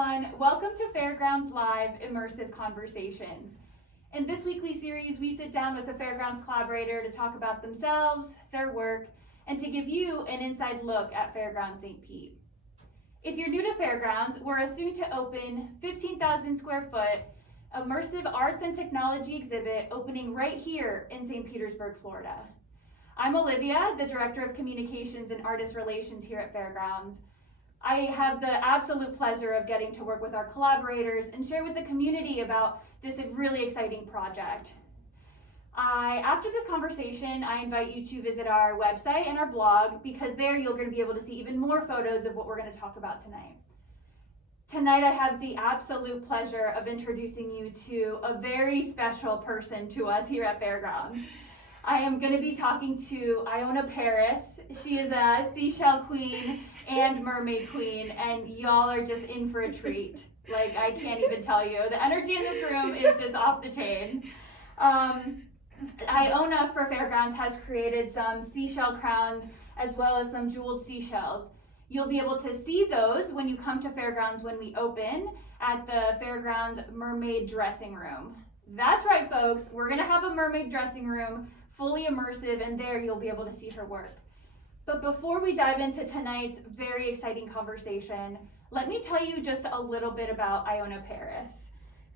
everyone. Welcome to Fairgrounds Live Immersive Conversations. In this weekly series, we sit down with a Fairgrounds collaborator to talk about themselves, their work, and to give you an inside look at Fairgrounds St. Pete. If you're new to Fairgrounds, we're a soon-to-open 15,000 square foot immersive arts and technology exhibit opening right here in St. Petersburg, Florida. I'm Olivia, the Director of Communications and Artist Relations here at Fairgrounds. I have the absolute pleasure of getting to work with our collaborators and share with the community about this really exciting project. After this conversation, I invite you to visit our website and our blog, because there you're going to be able to see even more photos of what we're going to talk about tonight. Tonight I have the absolute pleasure of introducing you to a very special person to us here at Fairgrounds. I am going to be talking to Iona Parris. She is a Seashell Queen and Mermaid Queen, and y'all are just in for a treat. Like, I can't even tell you. The energy in this room is just off the chain. Iona for Fairgrounds has created some seashell crowns as well as some jeweled seashells. You'll be able to see those when you come to Fairgrounds when we open at the Fairgrounds Mermaid Dressing Room. That's right, folks. We're going to have a mermaid dressing room, fully immersive, and there you'll be able to see her work. But before we dive into tonight's very exciting conversation, let me tell you just a little bit about Iona Parris.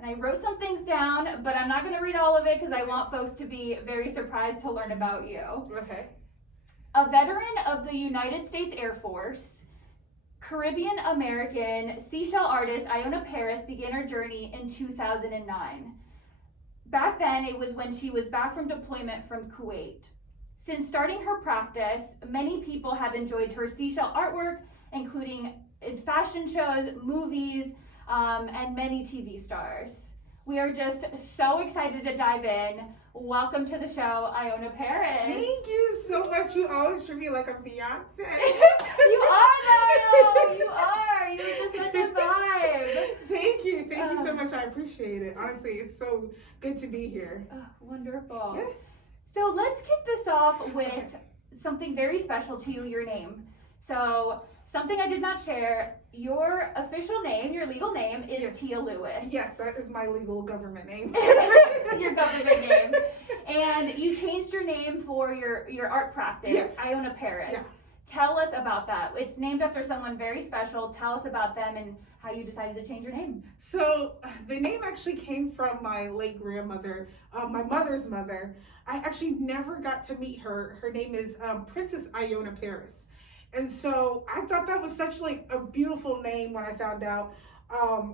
And I wrote some things down, but I'm not going to read all of it because I want folks to be very surprised to learn about you. Okay. A veteran of the United States Air Force, Caribbean American seashell artist Iona Parris began her journey in 2009. Back then, it was when she was back from deployment from Kuwait. Since starting her practice, many people have enjoyed her seashell artwork, including in fashion shows, movies, and many TV stars. We are just so excited to dive in. Welcome to the show, Iona Parris. Thank you so much. You always treat me like a fiance. You are, though. You are. You're just such a vibe. Thank you. Thank you so much. I appreciate it. Honestly, it's so good to be here. Oh, wonderful. Yes. So let's kick this off with something very special to you, your name. So something I did not share, your official name, your legal name is Yes. Tia Lewis. Yes, that is my legal government name. Your government name. And you changed your name for your art practice, Yes. Iona Parris. Yeah. Tell us about that. It's named after someone very special. Tell us about them and how you decided to change your name. So the name actually came from my late grandmother, my mother's mother. I actually never got to meet her. Her name is Princess Iona Parris. And so I thought that was such like a beautiful name when I found out.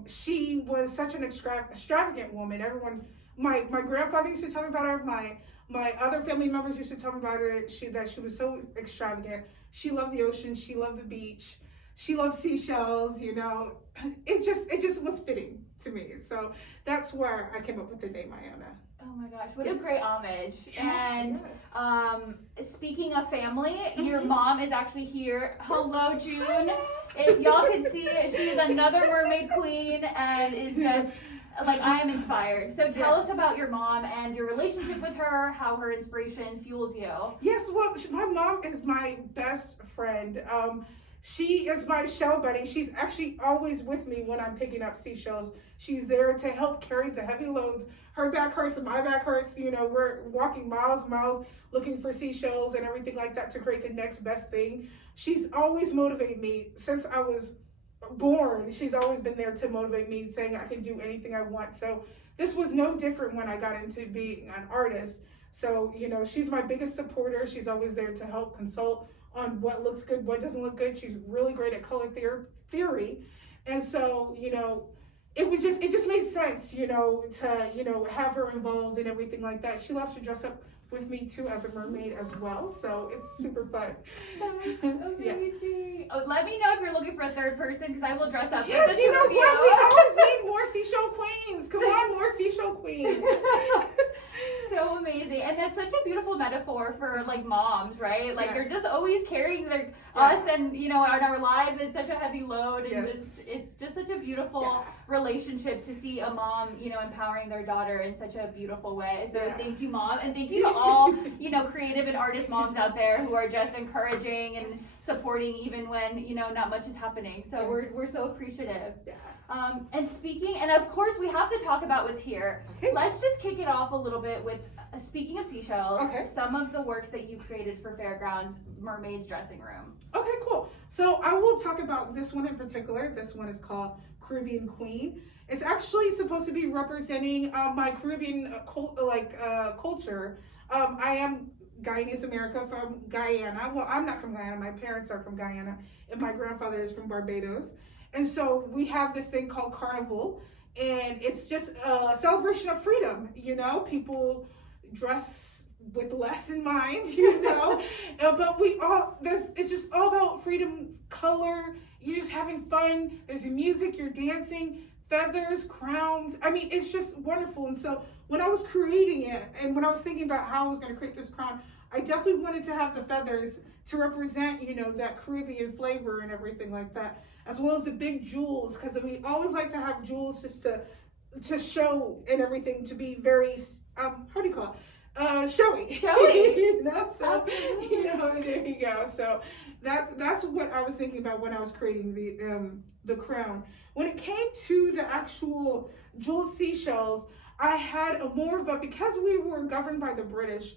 She was such an extravagant woman. Everyone, my grandfather used to tell me about her. My other family members used to tell me about her, that she was so extravagant. She loved the ocean. She loved the beach. She loved seashells, you know. It just was fitting to me. So that's where I came up with the name Iona. Oh my gosh, what Yes. a great homage. And Yeah. speaking of family, your mom is actually here. Hello, June. If y'all can see, she is another mermaid queen and is just, like, I am inspired. So tell us about your mom and your relationship with her, how her inspiration fuels you. Yes, well, my mom is my best friend. She is my shell buddy. She's actually always with me when I'm picking up seashells. She's there to help carry the heavy loads. Her back hurts and my back hurts. You know, we're walking miles looking for seashells and everything like that to create the next best thing. She's always motivated me since I was born. She's always been there to motivate me, saying I can do anything I want. So this was no different when I got into being an artist. So, you know, she's my biggest supporter. She's always there to help consult on what looks good, what doesn't look good. She's really great at color theory. And so, you know, it just made sense, you know, to, you know, have her involved and everything like that. She loves to dress up with me too as a mermaid as well, so it's super fun. That's amazing. Oh, let me know if you're looking for a third person, because I will dress up. Yes, with the you two know of what? We always need more Seashell Queens. Come on, more Seashell Queens. So amazing. And that's such a beautiful metaphor for, like, moms, right? Like, Yes. they're just always carrying their Yeah. us and, you know, our lives. It's such a heavy load, and Yes. it's just such a beautiful Yeah. relationship to see a mom, you know, empowering their daughter in such a beautiful way. So Yeah. thank you, Mom, and thank you to all, you know, creative and artist moms out there who are just encouraging and supporting even when, you know, not much is happening. So we're so appreciative. Yeah. And speaking, and of course we have to talk about what's here. Okay. Let's just kick it off a little bit with, speaking of seashells, Okay. some of the works that you created for Fairgrounds Mermaid's Dressing Room. Okay, cool. So I will talk about this one in particular. This one is called Caribbean Queen. It's actually supposed to be representing my Caribbean culture. I am Guyanese America from Guyana. Well, I'm not from Guyana. My parents are from Guyana, and my grandfather is from Barbados. And so we have this thing called Carnival, and it's just a celebration of freedom. You know, people dress with less in mind, you know, but it's just all about freedom, color. You're just having fun. There's music, you're dancing, feathers, crowns. I mean, it's just wonderful. And so when I was creating it, and when I was thinking about how I was going to create this crown, I definitely wanted to have the feathers to represent, you know, that Caribbean flavor and everything like that, as well as the big jewels, because we always like to have jewels just to show and everything, to be very, how do you call it? Showy. You know, so, you know, there you go. So that's what I was thinking about when I was creating the crown. When it came to the actual jeweled seashells, I had because we were governed by the British,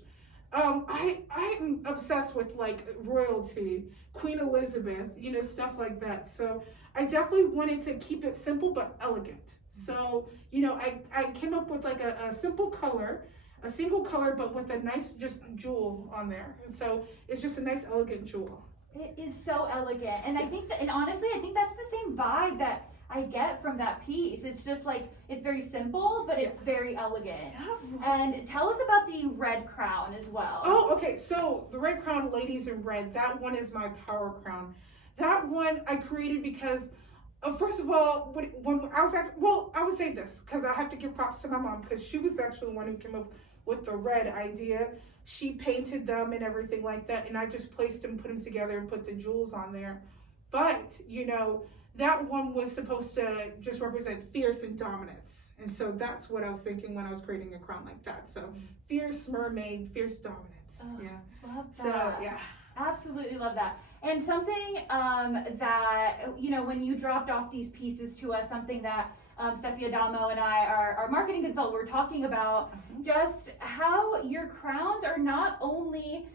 I'm obsessed with like royalty, Queen Elizabeth, you know, stuff like that. So I definitely wanted to keep it simple but elegant. So, you know, I came up with like a simple color, a single color, but with a nice just jewel on there. And so it's just a nice elegant jewel. It is so elegant. And I think that, and honestly, I think that's the same vibe that I get from that piece. It's just like, it's very simple, but it's very elegant. And tell us about the red crown as well. Oh, okay. So the red crown, ladies in red, that one is my power crown. That one I created because, first of all, when I was I would say this, because I have to give props to my mom, because she was actually the one who came up with the red idea. She painted them and everything like that, and I just placed them, put them together, and put the jewels on there. But, you know, that one was supposed to just represent fierce and dominance. And so that's what I was thinking when I was creating a crown like that. So fierce mermaid, fierce dominance. Love that. So, yeah. Absolutely love that. And something that, you know, when you dropped off these pieces to us, something that Steffi Adamo and I, our marketing consultant, were talking about, just how your crowns are not only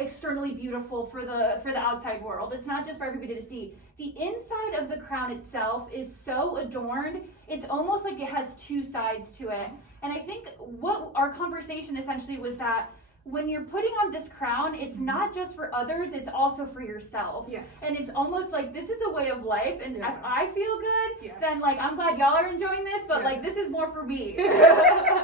externally beautiful for the outside world. It's not just for everybody to see. The inside of the crown itself is so adorned. It's almost like it has two sides to it. And I think what our conversation essentially was that when you're putting on this crown, it's not just for others, it's also for yourself. Yes. And it's almost like this is a way of life, and if I feel good, Yes. then like I'm glad y'all are enjoying this, but like this is more for me. What are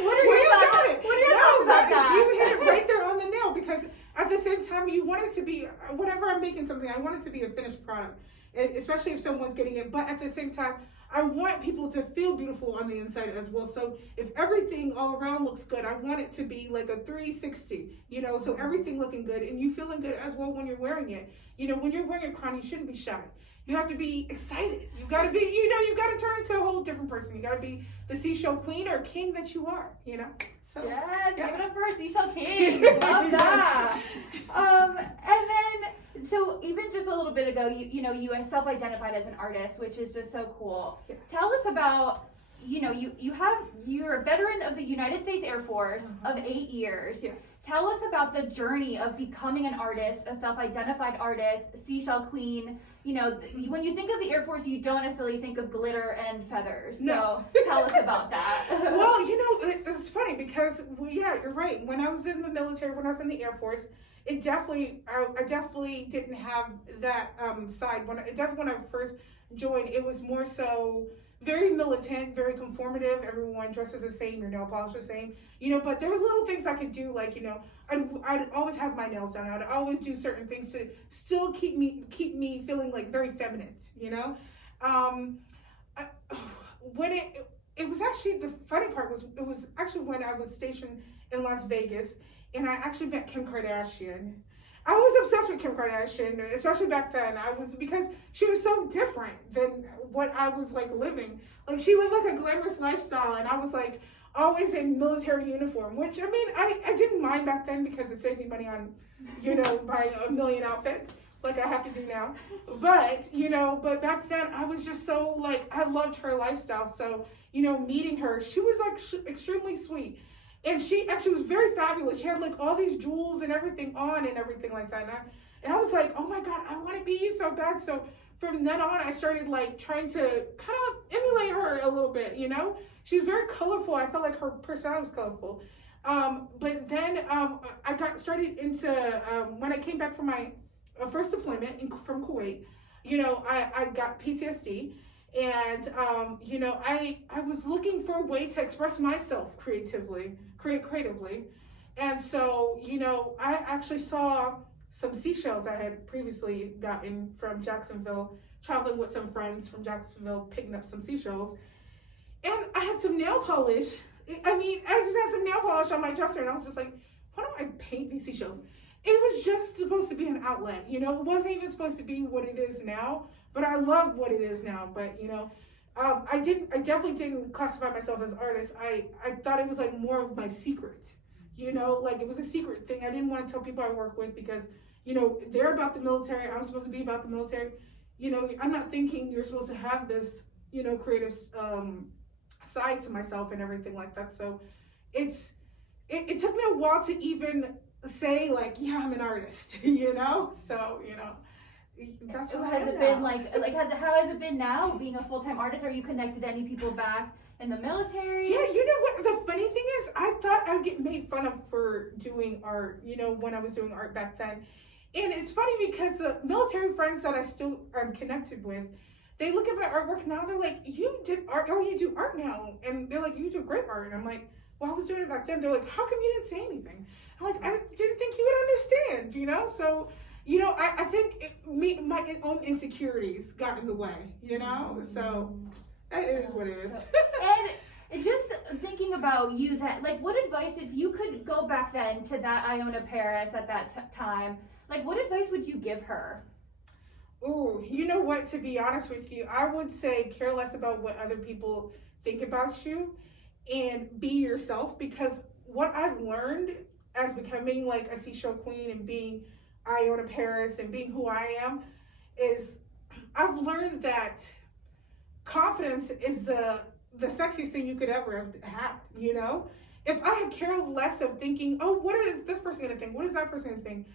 Well, your thoughts? What are your thoughts about that? You hit it right there on the nail, because at the same time, you want it to be, whenever I'm making something, I want it to be a finished product, especially if someone's getting it. But at the same time, I want people to feel beautiful on the inside as well. So if everything all around looks good, I want it to be like a 360, you know, so everything looking good and you feeling good as well when you're wearing it. You know, when you're wearing a crown, you shouldn't be shy. You have to be excited. You got to be, you know, you got to turn into a whole different person. You got to be the Seashell Queen or King that you are, you know. So, yes, give it up for a Seashell King. Love that. And then, so even just a little bit ago, you know, you self-identified as an artist, which is just so cool. Yeah. Tell us about, you know, you're a veteran of the United States Air Force of 8 years. Yes. Tell us about the journey of becoming an artist, a self-identified artist, Seashell Queen. You know, when you think of the Air Force, you don't necessarily think of glitter and feathers. No. So tell us about that. Well, you know, it's funny because, yeah, you're right. When I was in the military, when I was in the Air Force, I definitely didn't have that side. When I first joined, it was more so very militant, very conformative. Everyone dresses the same, your nail polish the same, you know. But there was little things I could do, like, you know, I'd always have my nails done. I'd always do certain things to still keep me feeling like very feminine, you know. When it was actually, the funny part was, it was actually when I was stationed in Las Vegas, and I actually met Kim Kardashian. I was obsessed with Kim Kardashian, especially back then. Because she was so different than what I was like living. Like, she lived like a glamorous lifestyle, and I was like always in military uniform, which, I mean, I didn't mind back then because it saved me money on, you know, buying a million outfits. like I have to do now. But, but back then I was just so like, I loved her lifestyle. So, meeting her, she was like extremely sweet. And she actually was very fabulous. She had like all these jewels and everything on and everything like that. And I was like, oh my God, I want to be you so bad. So from then on, I started like trying to kind of emulate her a little bit, She was very colorful. I felt like her personality was colorful. But then I got started into, when I came back from my first deployment from Kuwait, I got PTSD. And, I was looking for a way to express myself creatively. And so, I actually saw some seashells I had previously gotten from Jacksonville, traveling with some friends from Jacksonville, picking up some seashells. And I had some nail polish. I just had some nail polish on my dresser, and I was just like, why don't I paint these seashells? It was just supposed to be an outlet, It wasn't even supposed to be what it is now, but I love what it is now. But, I definitely didn't classify myself as an artist. I thought it was like more of my secret, like it was a secret thing. I didn't want to tell people I work with because, they're about the military. I'm supposed to be about the military. I'm not thinking you're supposed to have this, creative side to myself and everything like that. So it took me a while to even say like, yeah, I'm an artist, So, that's what has it been how has it been now being a full-time artist? Are you connected to any people back in the military? Yeah, you know what the funny thing is, I thought I'd get made fun of for doing art, when I was doing art back then. And it's funny because the military friends that I still am connected with, they look at my artwork now, they're like, you did art, you do art now. And they're like, you do great art. And I'm like, well, I was doing it back then. They're like, how come you didn't say anything? I'm like, I didn't think you would understand, So, I think my own insecurities got in the way, So it is what it is. And just thinking about you, that like, what advice, if you could go back then to that Iona Parris at that time, like what advice would you give her? Oh, you know what, to be honest with you, I would say care less about what other people think about you and be yourself, because what I've learned as becoming like a Seashell Queen and being Iona Parris and being who I am is I've learned that confidence is the sexiest thing you could ever have, If I had cared less of thinking, oh, what is this person gonna think? What is that person gonna think?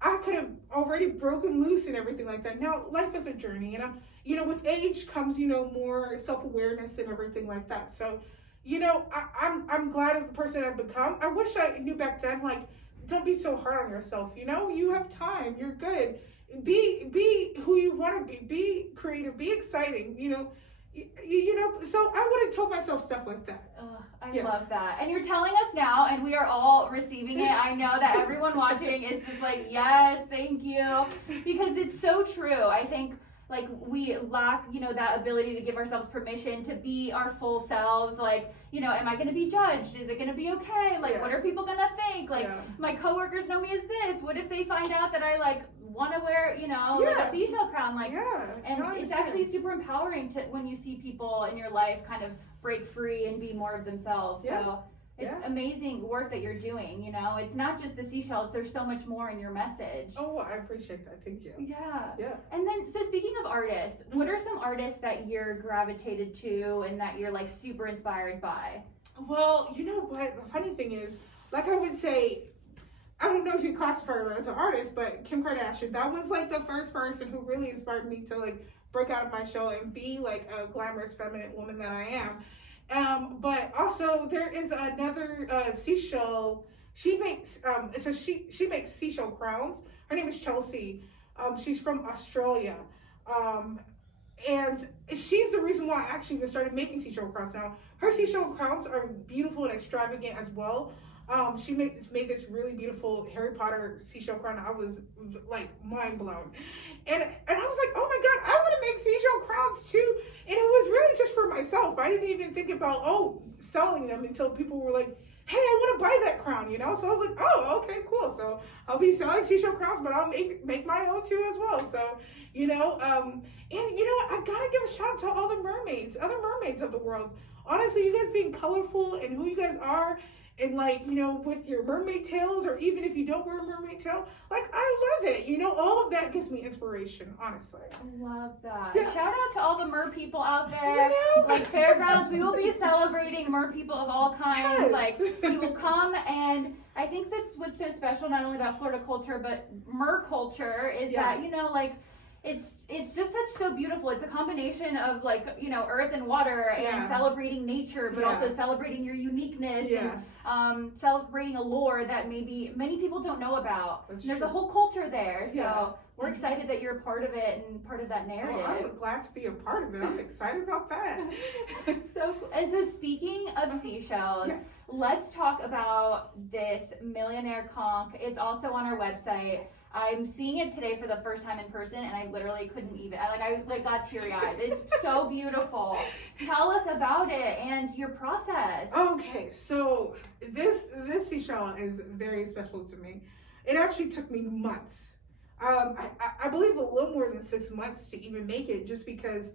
I could have already broken loose and everything like that. Now, life is a journey, and with age comes, more self-awareness and everything like that. So, I'm glad of the person I've become. I wish I knew back then, like, don't be so hard on yourself. You have time. You're good. Be who you want to be. Be creative. Be exciting. So I would have told myself stuff like that. I love that. And you're telling us now, and we are all receiving it. I know that everyone watching is just like, yes, thank you. Because it's so true. I think like we lack, that ability to give ourselves permission to be our full selves. Like, am I going to be judged? Is it going to be okay? Like, what are people going to think? Like, my coworkers know me as this. What if they find out that I like want to wear, like a seashell crown? Like, and it's actually super empowering to when you see people in your life kind of break free and be more of themselves. So it's amazing work that you're doing. It's not just the seashells. There's so much more in your message. Oh, I appreciate that. Thank you. Yeah. And then, so speaking of artists, what are some artists that you're gravitated to and that you're like super inspired by? Well, you know what? The funny thing is, like I would say, I don't know if you classify her as an artist, but Kim Kardashian, that was like the first person who really inspired me to like break out of my shell and be like a glamorous feminine woman that I am. But also there is another seashell. She makes she makes seashell crowns. Her name is Chelsea. She's from Australia. And she's the reason why I actually even started making seashell crowns. Now, her seashell crowns are beautiful and extravagant as well. She made this really beautiful Harry Potter seashell crown. I was like mind blown. And I was like, oh my God, I want to make seashell crowns too. And it was really just for myself. I didn't even think about, selling them until people were like, hey, I want to buy that crown, So I was like, oh, okay, cool. So I'll be selling seashell crowns, but I'll make my own too as well. So, and you know what? I gotta give a shout out to all the mermaids, other mermaids of the world. Honestly, you guys being colorful and who you guys are and like, you know, with your mermaid tails, or even if you don't wear a mermaid tail, like I love it. You know, all of that gives me inspiration, honestly. I love that. Yeah. Shout out to all the mer people out there. You know? Like Fairgrounds, we will be celebrating mer people of all kinds. Yes. Like you will come, and I think that's what's so special not only about Florida culture but mer culture is that, you know, like it's just so beautiful. It's a combination of like, you know, earth and water and celebrating nature, but also celebrating your uniqueness and celebrating allure that maybe many people don't know about. There's a whole culture there, so we're excited that you're a part of it and part of that narrative. Well, I'm glad to be a part of it. I'm excited about that. So cool. And so speaking of seashells, let's talk about this Millionaire conch. It's also on our website. I'm seeing it today for the first time in person, and I literally couldn't even. I got teary-eyed. It's so beautiful. Tell us about it and your process. Okay, so this seashell is very special to me. It actually took me months. I believe a little more than 6 months to even make it, just because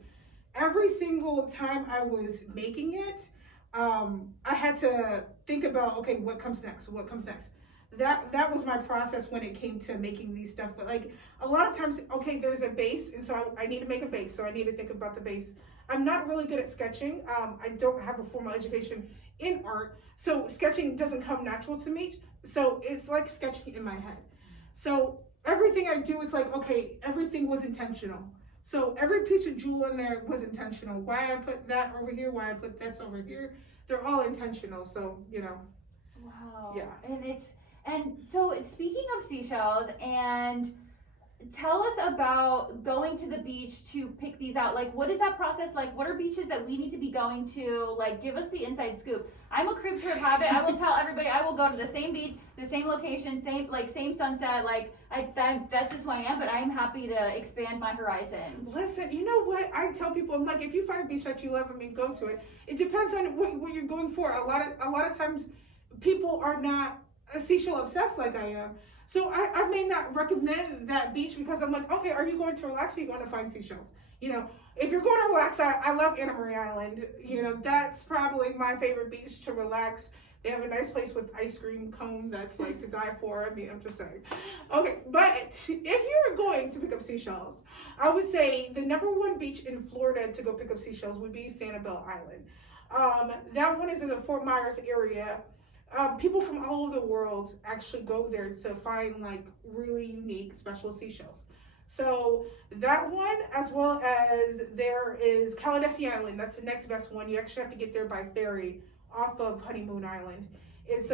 every single time I was making it, I had to think about, okay, what comes next? What comes next? That was my process when it came to making these stuff. But like a lot of times, okay, there's a base, and so I need to make a base, so I need to think about the base. I'm not really good at sketching. I don't have a formal education in art, so sketching doesn't come natural to me. So it's like sketching in my head. So everything I do, it's like, okay, everything was intentional. So every piece of jewel in there was intentional. Why I put that over here, why I put this over here, they're all intentional. So, you know. Wow. Yeah. And so speaking of seashells, and tell us about going to the beach to pick these out. Like, what is that process like? What are beaches that we need to be going to? Like, give us the inside scoop. I'm a creep trip habit. I will tell everybody I will go to the same beach, the same location, same sunset. Like, that's just who I am, but I am happy to expand my horizons. Listen, you know what? I tell people, I'm like, if you find a beach that you love, I mean, go to it. It depends on what you're going for. A lot of times people are not a seashell obsessed like I am. So I may not recommend that beach, because I'm like, okay, are you going to relax or are you going to find seashells? You know, if you're going to relax, I love Anna Marie Island. You know, that's probably my favorite beach to relax. They have a nice place with ice cream cone that's like to die for. I mean, I'm just saying. Okay, but if you're going to pick up seashells, I would say the #1 beach in Florida to go pick up seashells would be Sanibel Island. That one is in the Fort Myers area. People from all over the world actually go there to find like really unique, special seashells. So that one, as well as there is Caladesi Island. That's the next best one. You actually have to get there by ferry off of Honeymoon Island. It's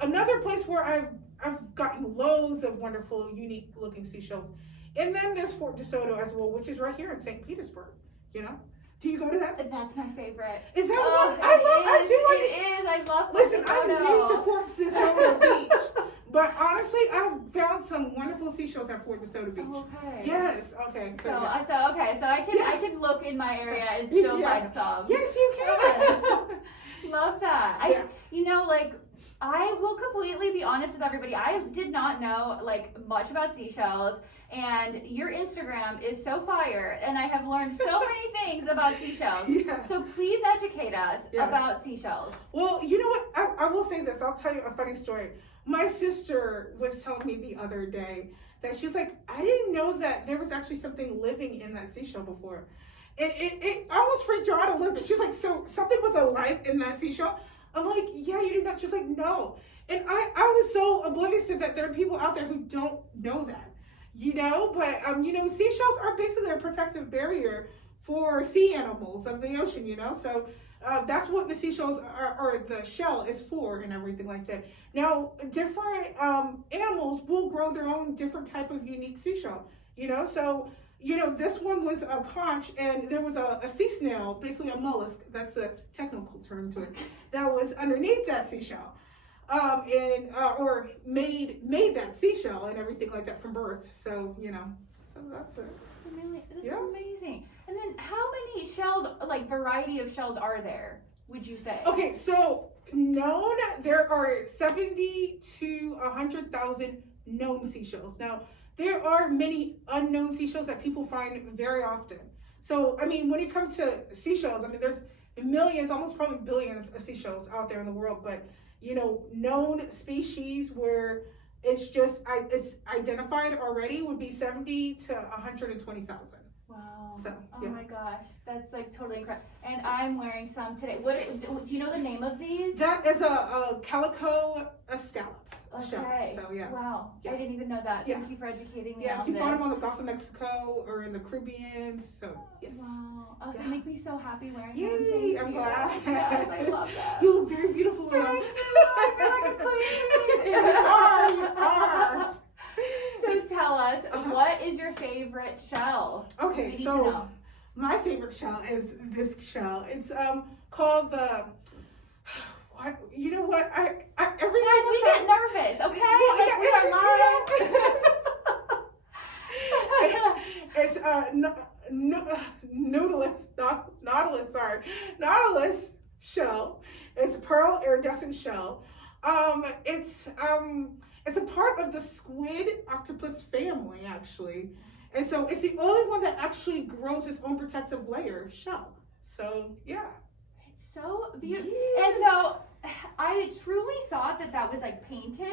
another place where I've gotten loads of wonderful, unique looking seashells. And then there's Fort DeSoto as well, which is right here in St. Petersburg. You know. Do you go to that beach? That's my favorite. Is that one? I do like it. It is. I love Fort Listen, I'm DeSoto. new to Fort DeSoto Beach, but honestly, I've found some wonderful seashells at Fort DeSoto Beach. Okay. Yes. Okay. So yes. I can look in my area and still find some. Yes, you can. Love that. I will completely be honest with everybody. I did not know like much about seashells, and your Instagram is so fire, and I have learned so many things about seashells. Yeah. So please educate us about seashells. Well, you know what? I will say this. I'll tell you a funny story. My sister was telling me the other day that she's like, I didn't know that there was actually something living in that seashell before. And it almost freaked her out a little bit. She's like, so something was alive in that seashell? I'm like, yeah, you did not. She's like, no. And I was so oblivious to that there are people out there who don't know that, you know? But, you know, seashells are basically a protective barrier for sea animals of the ocean, you know? So that's what the seashells are, or the shell is for, and everything like that. Now, different animals will grow their own different type of unique seashell, you know? So, you know, this one was a conch, and there was a sea snail, basically a mollusk, that's a technical term to it, that was underneath that seashell, or made that seashell and everything like that from birth. So, you know, so that's it. That's amazing. And then how many shells, like variety of shells, are there, would you say? Okay, so there are 70 to 100,000 known seashells. Now, there are many unknown seashells that people find very often. So, I mean, when it comes to seashells, I mean, there's millions, almost probably billions of seashells out there in the world. But, known species where it's identified already would be 70 to 120,000. Wow. So, oh yeah. my gosh. That's like totally incredible. And I'm wearing some today. Do you know the name of these? That is a calico, a scallop. Okay. So yeah. Wow. Yeah. I didn't even know that. Yeah. Thank you for educating me Yes, on you this. find them on the Gulf of Mexico or in the Caribbean. So yes. Wow. Oh, Yeah. they make me so happy wearing them. Yay! Thank I'm you. glad. Yes, I love that. You look very beautiful in them. Thank you. I feel like a queen. You are. So tell us, what is your favorite shell? We Okay, need to so know. my favorite shell is this shell. It's called the. What you know? What I every Guys, we single get time. nervous, okay? Well, Like, we are it's nautilus shell. It's a pearl iridescent shell. It's a part of the squid octopus family actually, and so it's the only one that actually grows its own protective layer shell. So yeah. It's so beautiful. Yes. And so I truly thought that was like painted.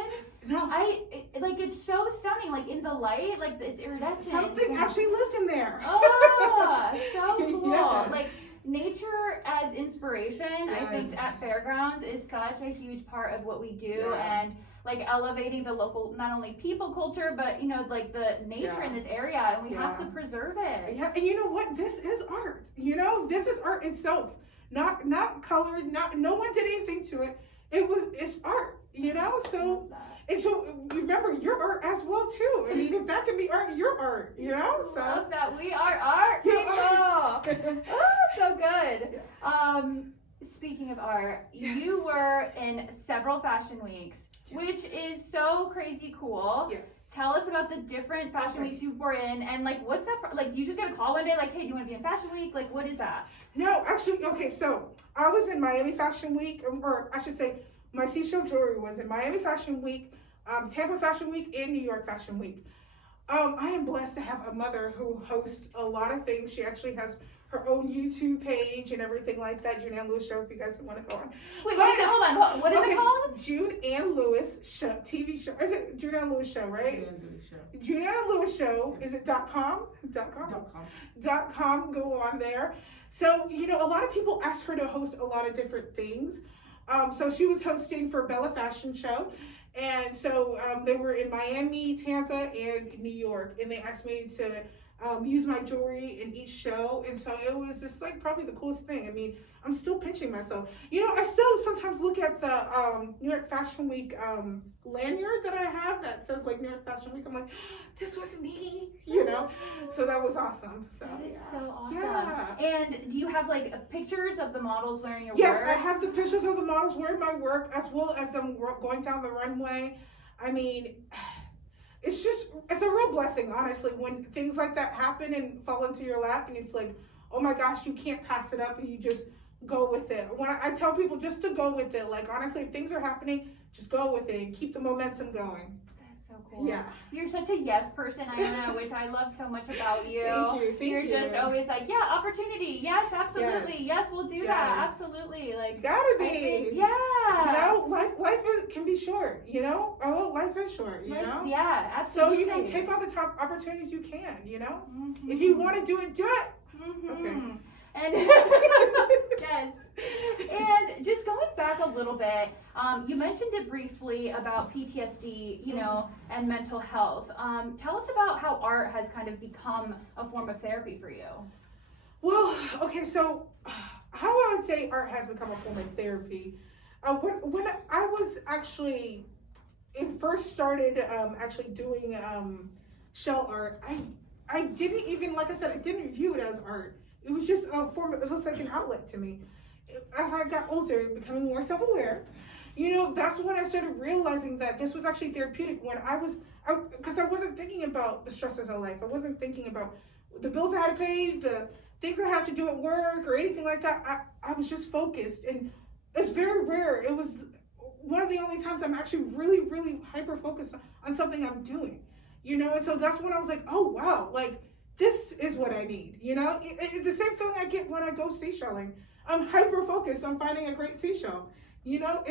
No. It's so stunning, like in the light, like it's iridescent. Something actually lived in there. Oh, so cool. Yeah. Like nature as inspiration, I think Yes. at Fairgrounds is such a huge part of what we do, Yeah. and like elevating the local, not only people culture, but like the nature in this area, and we have to preserve it. Yeah, and you know what? This is art. This is art itself. Not colored. No one did anything to it. It's art. So. And so remember, you're art as well too. I mean, if that can be art, you're art. So Love that we are art you're people. art. So good. Speaking of art, you were in several fashion weeks, which is so crazy cool. Yes. Tell us about the different fashion weeks you were in, and like, what's that for? Like, do you just get a call one day, like, hey, do you want to be in Fashion Week? Like, what is that? No, actually, okay. So I was in Miami Fashion Week, or I should say, my Seashell jewelry was in Miami Fashion Week, Tampa Fashion Week, and New York Fashion Week. I am blessed to have a mother who hosts a lot of things. She actually has her own YouTube page and everything like that. June Ann Lewis Show, if you guys want to go on. Wait, hold on. What is it called? June Ann Lewis Show, TV show. Is it June Ann Lewis Show, right? June Ann Lewis Show. Is it .com? .com. Go on there. So, a lot of people ask her to host a lot of different things. So she was hosting for Bella Fashion Show. And so they were in Miami, Tampa, and New York. And they asked me to use my jewelry in each show. And so it was just like probably the coolest thing. I mean, I'm still pinching myself. I still sometimes look at the New York Fashion Week lanyard that I have that says like New York Fashion Week. I'm like, this was me, So that was awesome. So That is so awesome. Yeah. And do you have like pictures of the models wearing your Yes, work? I have the pictures of the models wearing my work as well as them going down the runway. I mean, it's a real blessing, honestly, when things like that happen and fall into your lap and it's like, oh my gosh, you can't pass it up and you just go with it. When I tell people just to go with it, like honestly, if things are happening, just go with it and keep the momentum going. That's so cool. Yeah. You're such a yes person, Iona, which I love so much about you. Thank you. You're just always like, yeah, opportunity. Yes, absolutely. Yes, we'll do that. Yes. Absolutely. Like, Gotta be. Yeah. Life can be short, Oh, life is short, Yeah, absolutely. So, take all the top opportunities you can, Mm-hmm. If you want to do it, do it. Mm-hmm. Okay. And yes. And just going back a little bit, you mentioned it briefly about PTSD, and mental health. Tell us about how art has kind of become a form of therapy for you. Well, okay, so how I would say art has become a form of therapy. When I was actually first started actually doing shell art, I didn't even, like I said, I didn't view it as art. It was just a form of, it was like an outlet to me. As I got older, becoming more self-aware, that's when I started realizing that this was actually therapeutic when because I wasn't thinking about the stresses of life. I wasn't thinking about the bills I had to pay, the things I have to do at work or anything like that. I was just focused, and it's very rare. It was one of the only times I'm actually really, really hyper-focused on something I'm doing, and so that's when I was like, oh, wow, like, this is what I need, It's the same feeling I get when I go seashelling. I'm hyper-focused on finding a great seashell. you know,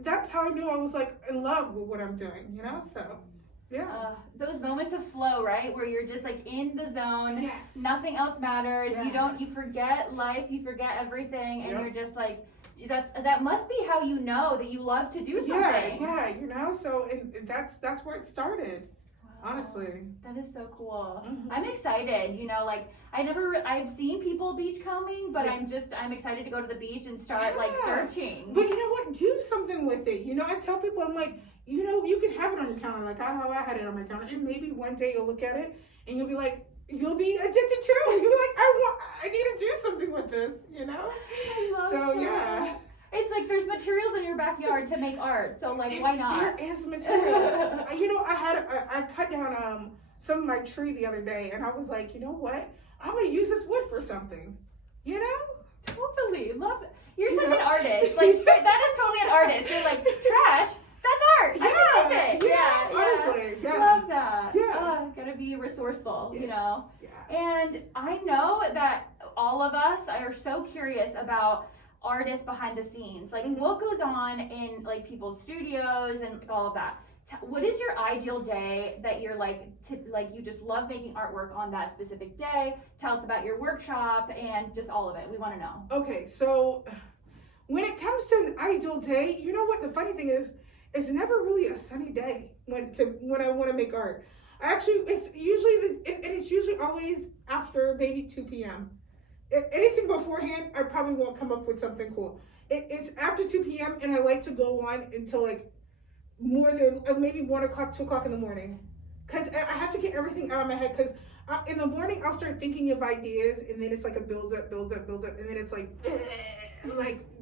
that's how I knew I was like in love with what I'm doing, you know, so. Yeah. Those moments of flow, right? Where you're just like in the zone. Yes. Nothing else matters. Yeah. You forget life, you forget everything, and Yep. you're just like, that must be how you know that you love to do something. Yeah, you know, so and that's where it started, Wow. honestly. That is so cool. Mhm. I'm excited, you know, like I've seen people beachcombing, but Yeah. I'm excited to go to the beach and start like Yeah. searching. But you know what? Do something with it. You know, I tell people, I'm like, you know, you can have it on your counter, like how I had it on my counter, and maybe one day you'll look at it and you'll be like, you'll be addicted too. You'll be like, I need to do something with this, you know? I love So that. yeah. It's like there's materials in your backyard to make art, so like why not? There is material. You know, I cut down some of my tree the other day, and I was like, you know what? I'm gonna use this wood for something. You know? Totally love it. You're You such know? an artist. Like that is totally an artist. You're like trash. That's art. I can use it. Yeah. Honestly, yeah. Love that. Yeah. Gotta be resourceful. Yes. You know. Yeah. And I know that all of us are so curious about artists behind the scenes, like Mhm. what goes on in like people's studios and all of that. What is your ideal day that you're like you just love making artwork on that specific day? Tell us about your workshop and just all of it. We want to know. Okay, so when it comes to an ideal day, you know what the funny thing is, it's never really a sunny day when I want to make art. Actually, it's usually always after maybe 2 p.m. Anything beforehand, I probably won't come up with something cool. It's after 2 p.m. and I like to go on until like more than maybe 1 o'clock, 2 o'clock in the morning. Because I have to get everything out of my head. Because in the morning, I'll start thinking of ideas, and then it's like a builds up, and then it's like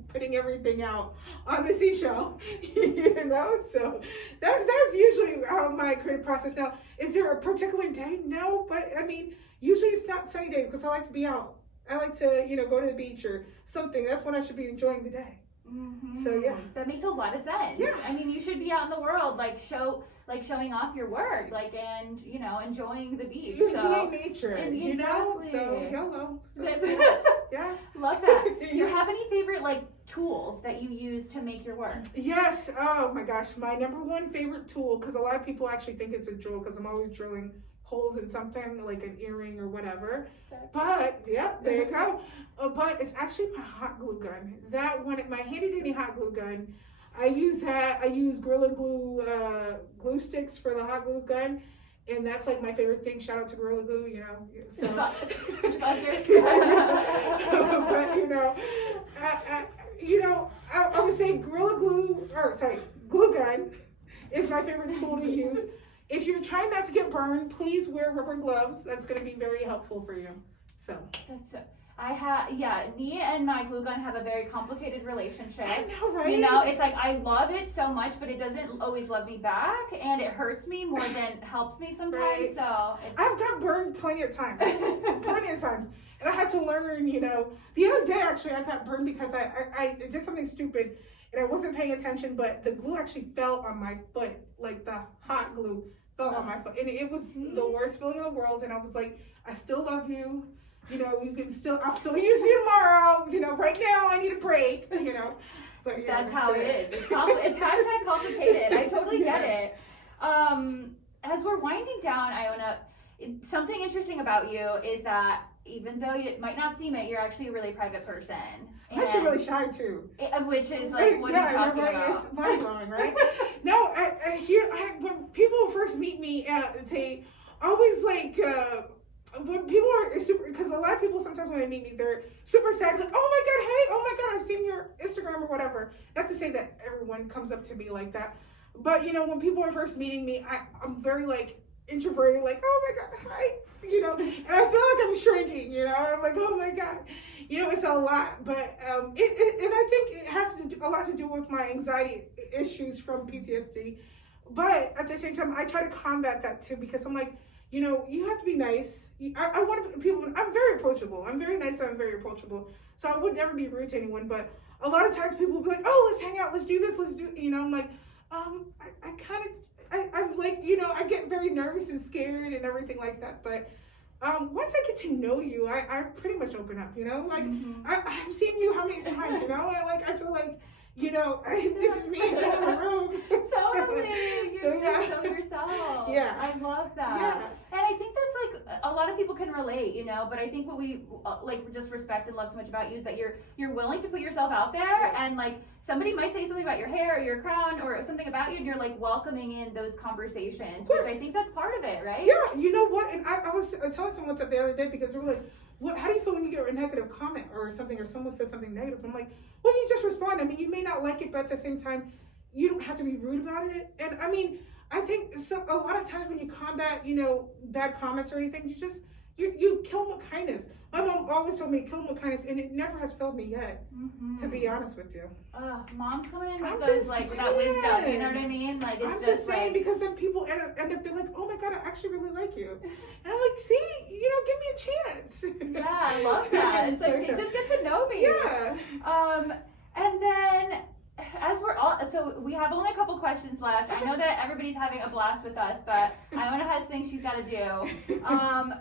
putting everything out on the seashell, you know? So that's usually how my creative process. Now, is there a particular day? No, but I mean, usually it's not sunny days because I like to be out. I like to, you know, go to the beach or something. That's when I should be enjoying the day. Mm-hmm. So yeah, that makes a lot of sense. Yeah. I mean, you should be out in the world, showing off your work, and you know, enjoying the beach. enjoying nature, and you know. exactly. So YOLO. So, yeah. Love that. Do you Yeah. have any favorite tools that you use to make your work? Yes. Oh my gosh, my number one favorite tool, because a lot of people actually think it's a drill, because I'm always drilling holes in something like an earring or whatever. But yeah, there you go. But it's actually my hot glue gun. That one, my handy dandy hot glue gun. I use that. I use Gorilla Glue glue sticks for the hot glue gun, and that's like my favorite thing. Shout out to Gorilla Glue, you know. So. But you know, I would say glue gun is my favorite tool to use. If you're trying not to get burned, please wear rubber gloves. That's going to be very helpful for you. So. Me and my glue gun have a very complicated relationship. I know, right? You know, it's like I love it so much, but it doesn't always love me back, and it hurts me more than helps me sometimes. Right. So I've got burned plenty of times, and I had to learn. You know, the other day actually I got burned because I did something stupid and I wasn't paying attention, but the glue actually fell on my foot, like the hot glue fell on my foot, and it was the worst feeling in the world. And I was like, I still love you. You know, I'll still use you tomorrow. You know, right now I need a break. You know, but that's how it is. It's hashtag complicated. I totally get it. As we're winding down, Iona, something interesting about you is that even though you might not seem it, you're actually a really private person. I'm actually really shy too. Which is like, what are you talking about? It's mind blowing, right? No, I hear when people first meet me, they always when people are super, because a lot of people sometimes when they meet me, they're super excited, like, oh my god, hey, oh my god, I've seen your Instagram or whatever. Not to say that everyone comes up to me like that, but you know, when people are first meeting me, I'm very introverted, like, oh my god, hi, you know, and I feel like I'm shrinking, you know, I'm like, oh my god, you know, it's a lot, but and I think it has a lot to do with my anxiety issues from PTSD, but at the same time, I try to combat that too, because I'm like, you know, you have to be nice. I want people. I'm very approachable. I'm very nice. I'm very approachable. So I would never be rude to anyone. But a lot of times people will be like, "Oh, let's hang out. Let's do this. Let's do." You know, I'm like, I'm like, you know, I get very nervous and scared and everything like that. But once I get to know you, I pretty much open up. You know, like I've seen you how many times. You know, I feel like you know, this is me in the other room. Totally. You So, just know yourself. Yeah. I love that. Yeah. And I think that's like a lot of people can relate, you know, but I think what we like just respect and love so much about you is that you're willing to put yourself out there, and like somebody might say something about your hair or your crown or something about you, and you're like welcoming in those conversations, which I think that's part of it, right? Yeah, you know what? And I was telling someone that the other day because they were like, "What? How do you feel when you get a negative comment or something, or someone says something negative?" I'm like, "Well, you just respond. I mean, you may not like it, but at the same time, you don't have to be rude about it." And I mean, I think a lot of times when you combat, you know, bad comments or anything, you kill them with kindness. My mom always told me, kill them with kindness, and it never has failed me yet, to be honest with you. Moms come in I'm with those, just like, with that wisdom, saying. you know what I mean? Like, it's I'm just saying, like, because then people end up they're like, oh my God, I actually really like you. And I'm like, see, you know, give me a chance. yeah, I love that. It's like, just get to know me. Yeah. And then, as we're all, so we have only a couple questions left. I know that everybody's having a blast with us, but Iona has things she's got to do.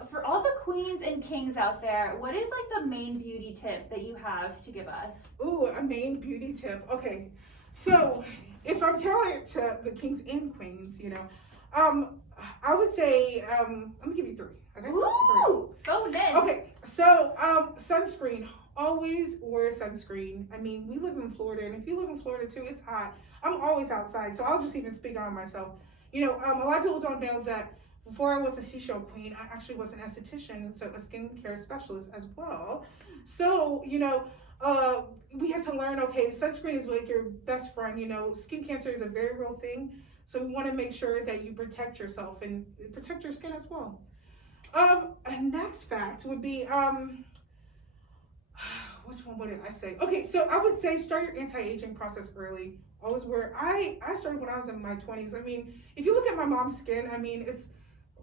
For all the queens and kings out there, what is like the main beauty tip that you have to give us? Ooh, a main beauty tip. Okay, so if I'm telling it to the kings and queens, you know, I would say, let me give you three. Okay. Ooh, bonus. Okay, so sunscreen. Always wear sunscreen. I mean, we live in Florida, and if you live in Florida too, it's hot. I'm always outside, so I'll just even speak on myself. You know, a lot of people don't know that before I was a Seashell Queen, I actually was an esthetician, so a skincare specialist as well. So, you know, we had to learn, okay, sunscreen is like your best friend. You know, skin cancer is a very real thing, so we want to make sure that you protect yourself and protect your skin as well. A next fact would be, which one would I say? Okay, so I would say start your anti-aging process early. Always wear. I started when I was in my 20s. I mean, if you look at my mom's skin, I mean, it's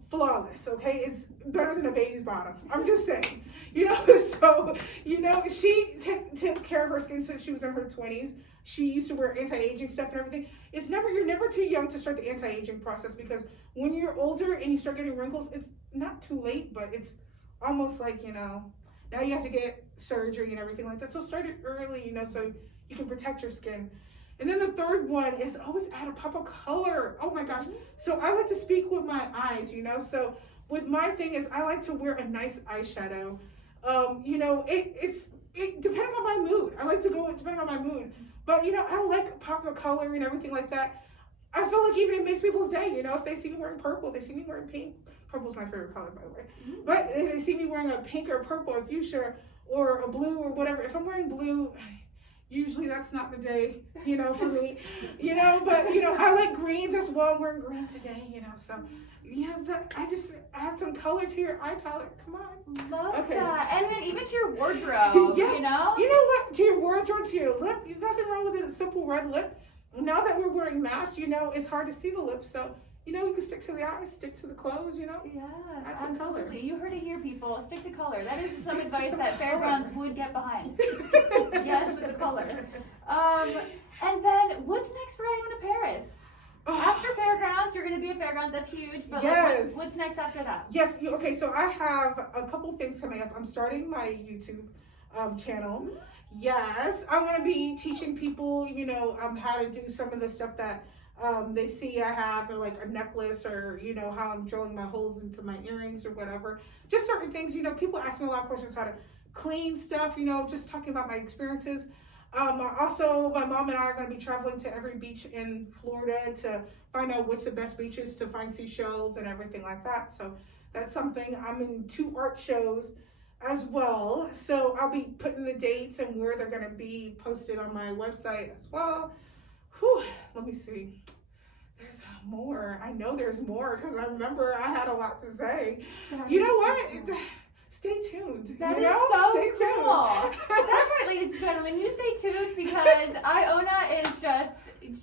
flawless, okay? It's better than a baby's bottom. I'm just saying. You know, so, you know, she took care of her skin since she was in her 20s. She used to wear anti-aging stuff and everything. You're never too young to start the anti-aging process, because when you're older and you start getting wrinkles, it's not too late, but it's almost like, you know, now you have to get surgery and everything like that. So start it early, you know, so you can protect your skin. And then the third one is always add a pop of color. Oh my gosh. So I like to speak with my eyes, you know. So with my thing is I like to wear a nice eyeshadow. You know, it depending on my mood. I like to go depending on my mood. But, you know, I like pop of color and everything like that. I feel like even it makes people's day, you know, if they see me wearing purple, they see me wearing pink. Purple's my favorite color, by the way. But if they see me wearing a pink or purple or fuchsia or a blue or whatever, if I'm wearing blue, usually that's not the day, you know, for me, you know. But, you know, I like greens as well. I'm wearing green today, you know. So, you know, but I have some color to your eye palette. Come on. Love that. And then even to your wardrobe, yes. you know? You know what? To your wardrobe, to your lip. There's nothing wrong with a simple red lip. Now that we're wearing masks, you know, it's hard to see the lips. So, you know, you can stick to the eyes, stick to the clothes, you know? Yeah, add some color. You heard it here, people. Stick to color. That is some Stick to advice some that color. Fairgrounds would get behind. Yes, with the color. And then, what's next for Iona Parris? After Fairgrounds, you're going to be at Fairgrounds. That's huge. But Yes. like, what's next after that? Yes. Okay. So I have a couple things coming up. I'm starting my YouTube channel. Yes, I'm going to be teaching people, you know, how to do some of the stuff that they see I have, or like a necklace, or, you know, how I'm drilling my holes into my earrings or whatever. Just certain things, you know. People ask me a lot of questions how to clean stuff, you know, just talking about my experiences. Also, my mom and I are going to be traveling to every beach in Florida to find out what's the best beaches to find seashells and everything like that. So that's something. I'm in 2 art shows as well. So I'll be putting the dates and where they're going to be posted on my website as well. Whew, let me see. There's more. I know there's more because I remember I had a lot to say. You know what? Stay tuned. That you is know? so Stay cool. tuned. That's right, ladies and gentlemen. You stay tuned because Iona is just,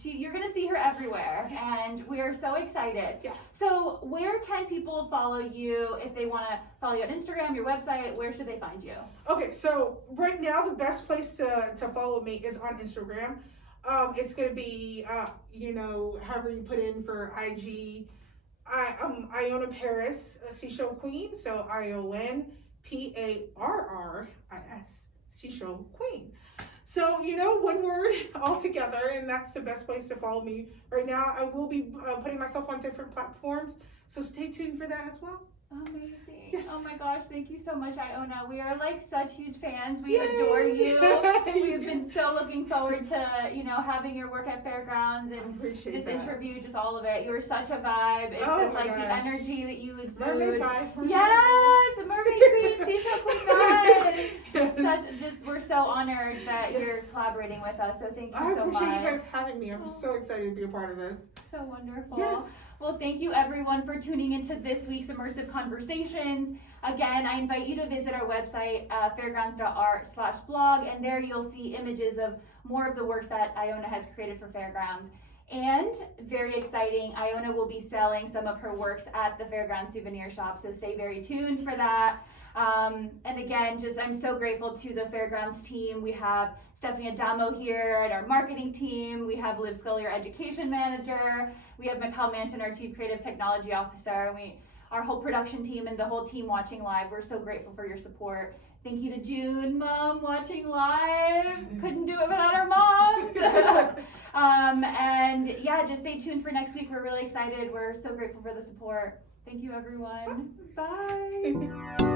you're going to see her everywhere. Yes. And we are so excited. Yeah. So where can people follow you if they want to follow you on Instagram, your website? Where should they find you? Okay, so right now the best place to follow me is on Instagram. It's going to be, you know, however you put in for IG. Iona Parris, Seashell Queen. So IONPARRIS, Seashell Queen. So, one word all together, and that's the best place to follow me right now. I will be putting myself on different platforms, so stay tuned for that as well. Amazing. Yes. Oh my gosh, thank you so much, Iona. We are like such huge fans. We Yay. adore you. We've been so looking forward to, having your work at Fairgrounds I and appreciate this that. interview, just all of it. You were such a vibe. It's Oh just my like the gosh. energy that you exude. Mermaid vibe. Yes, Mermaid Queen, Seashell Queen vibe. Yes. We're so honored that you're collaborating with us. So thank you I so much. appreciate you guys having me. I'm so excited to be a part of this. So wonderful. Yes. Well, thank you everyone for tuning into this week's Immersive Conversations. Again, I invite you to visit our website, fairgrounds.art/blog, and there you'll see images of more of the works that Iona has created for Fairgrounds. And very exciting, Iona will be selling some of her works at the Fairgrounds souvenir shop, so stay very tuned for that. And again, I'm so grateful to the Fairgrounds team. We have Stephanie Adamo here and our marketing team. We have Liv Scully, our education manager. We have Mikhail Manton, our chief creative technology officer. Our whole production team and the whole team watching live. We're so grateful for your support. Thank you to June, Mom, watching live. Couldn't do it without our moms. And yeah, just stay tuned for next week. We're really excited. We're so grateful for the support. Thank you, everyone. Bye.